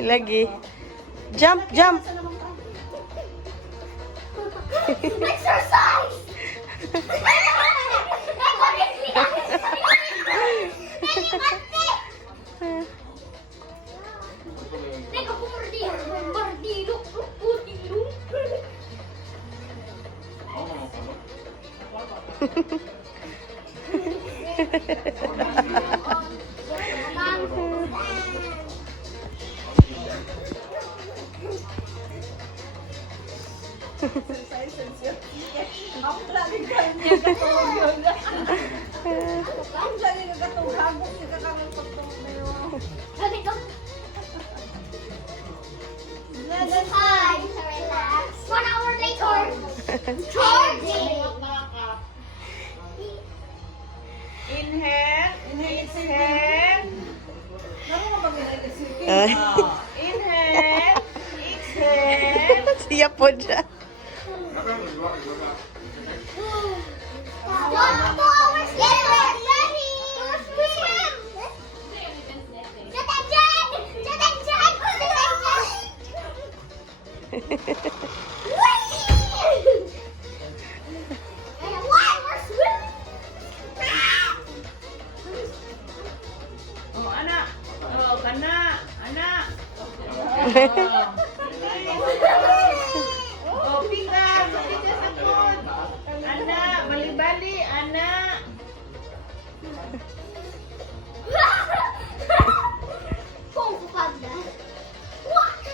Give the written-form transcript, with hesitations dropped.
Lagi. Jump, jump. Exercise! Ako lagi ganyan katulog yun. Ang lagi katulog. Hagos yung kakaroon pagtulog na yun. It's time to relax. 1 hour later. Charging. Inhale. Exhale. Naku ka bang inhale? Inhale. Exhale. Siya po dyan. 2 hours later. Ready. Swim. Jadan. Why we're swimming? Oh, anak. Oh, kana. Anak. Oh, pika. Pika sa kun. Anak, bali-bali. Anak. Kung panda. What?